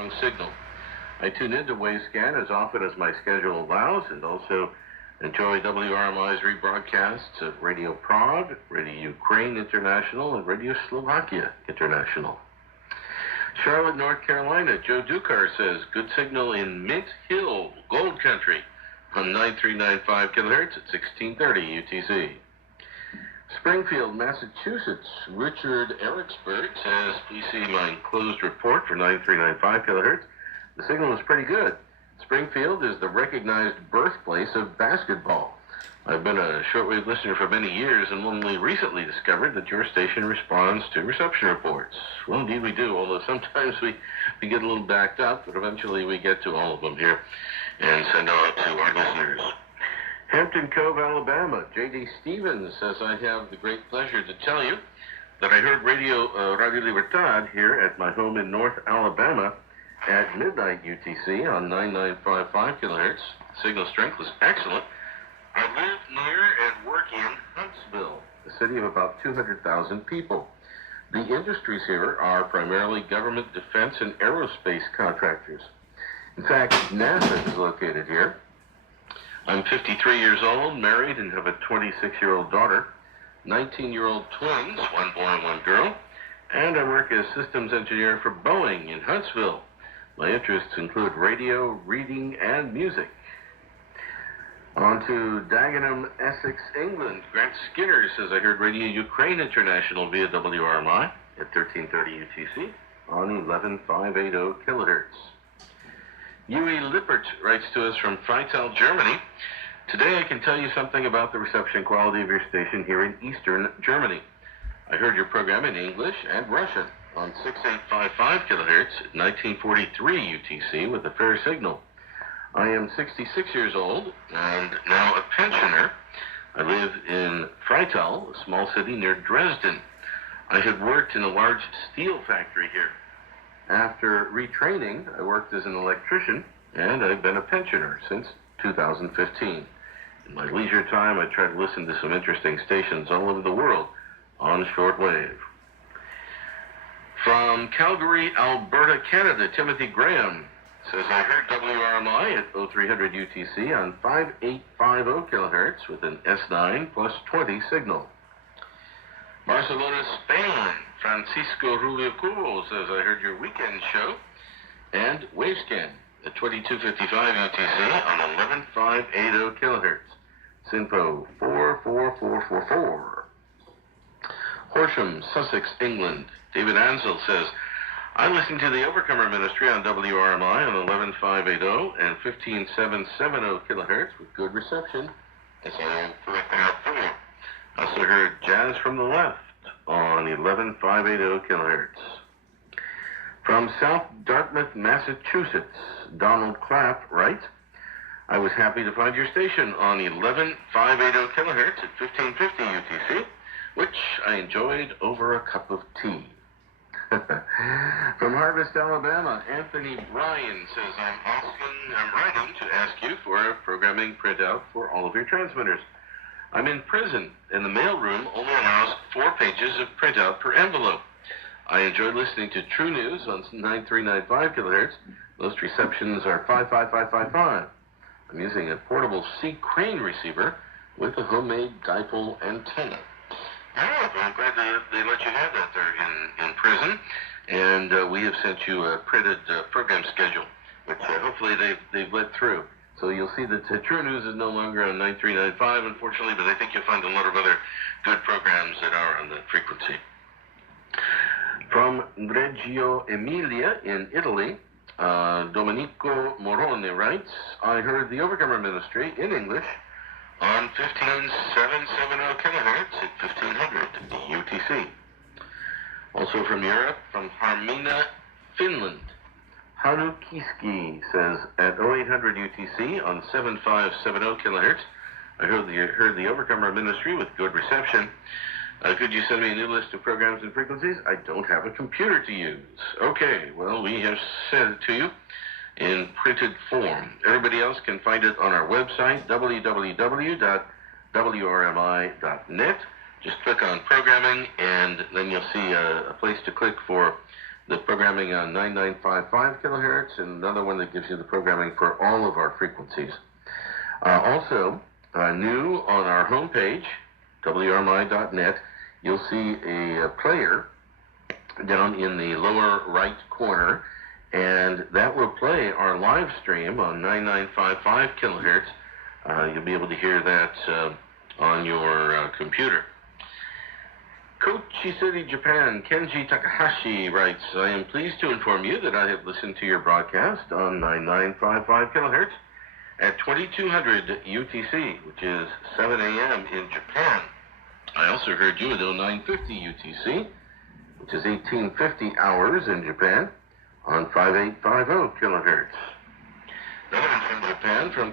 prong signal. I tune into Wavescan as often as my schedule allows, and also enjoy WRMI's rebroadcasts of Radio Prague, Radio Ukraine International, and Radio Slovakia International. Charlotte, North Carolina, Joe Dukar says, good signal in Mint Hill, Gold Country, on 9395 kHz at 1630 UTC. Springfield, Massachusetts, Richard Eriksberg says, please see my enclosed report for 9395 kHz. The signal is pretty good. Springfield is the recognized birthplace of basketball. I've been a shortwave listener for many years and only recently discovered that your station responds to reception reports. Well, indeed we do, although sometimes we get a little backed up, but eventually we get to all of them here and send out to our listeners. Hampton Cove, Alabama, J.D. Stevens says, I have the great pleasure to tell you that I heard Radio Libertad here at my home in North Alabama at midnight UTC on 9955 kHz. Signal strength was excellent. I live near and work in Huntsville, a city of about 200,000 people. The industries here are primarily government, defense, and aerospace contractors. In fact, NASA is located here. I'm 53 years old, married, and have a 26-year-old daughter, 19-year-old twins, one boy and one girl, and I work as systems engineer for Boeing in Huntsville. My interests include radio, reading, and music. On to Dagenham, Essex, England. Grant Skinner says, I heard Radio Ukraine International via WRMI at 1330 UTC on 11580 kHz. Yui Lippert writes to us from Freital, Germany. Today I can tell you something about the reception quality of your station here in Eastern Germany. I heard your program in English and Russian on 6855 kHz at 1943 UTC with a fair signal. I am 66 years old and now a pensioner. I live in Freital, a small city near Dresden. I had worked in a large steel factory here. After retraining, I worked as an electrician, and I've been a pensioner since 2015. In my leisure time, I try to listen to some interesting stations all over the world on shortwave. From Calgary, Alberta, Canada, Timothy Graham says, I heard WRMI at 0300 UTC on 5850 kHz with an S9 plus 20 signal. Barcelona, Spain, Francisco Rubio Cubo says, I heard your weekend show and Wavescan at 2255 UTC on 11580 kHz. Sinpo 44444. Horsham, Sussex, England. David Ansel says, I listen to the Overcomer Ministry on WRMI on 11580 and 15770 kHz with good reception. As I am correcting out for you. I also heard Jazz from the Left on 11580 kHz. From South Dartmouth, Massachusetts, Donald Clapp writes, I was happy to find your station on 11580 kHz at 1550 UTC, which I enjoyed over a cup of tea. From Harvest, Alabama, Anthony Bryan says, I'm writing to ask you for a programming printout for all of your transmitters. I'm in prison, and the mailroom only allows 4 pages of printout per envelope. I enjoy listening to True News on 9395 kHz. Most receptions are 55555. I'm using a portable C crane receiver with a homemade dipole antenna. Oh, I'm glad they let you have that there in prison, and we have sent you a printed program schedule, which hopefully they've let through. So you'll see that True News is no longer on 9395, unfortunately, but I think you'll find a lot of other good programs that are on that frequency. From Reggio Emilia in Italy, Domenico Morone writes, I heard the Overcomer Ministry in English on 15770 kHz at 1500 UTC. Also from Europe, from Harmina, Finland. Hanu Kiski says, at 0800 UTC on 7570 kHz, I heard the Overcomer Ministry with good reception. Could you send me a new list of programs and frequencies? I don't have a computer to use. Okay, well, we have sent it to you in printed form. Everybody else can find it on our website, www.wrmi.net. Just click on programming, and then you'll see a place to click for the programming on 9955 kilohertz, and another one that gives you the programming for all of our frequencies. Also, new on our homepage, WRMI.net, you'll see a player down in the lower right corner, and that will play our live stream on 9955 kilohertz. You'll be able to hear that on your computer. Kochi City, Japan, Kenji Takahashi writes, I am pleased to inform you that I have listened to your broadcast on 9955 kilohertz at 2200 UTC, which is 7 a.m. in Japan. I also heard you at 0950 UTC, which is 1850 hours in Japan, on 5850 kilohertz. Another one from Japan, from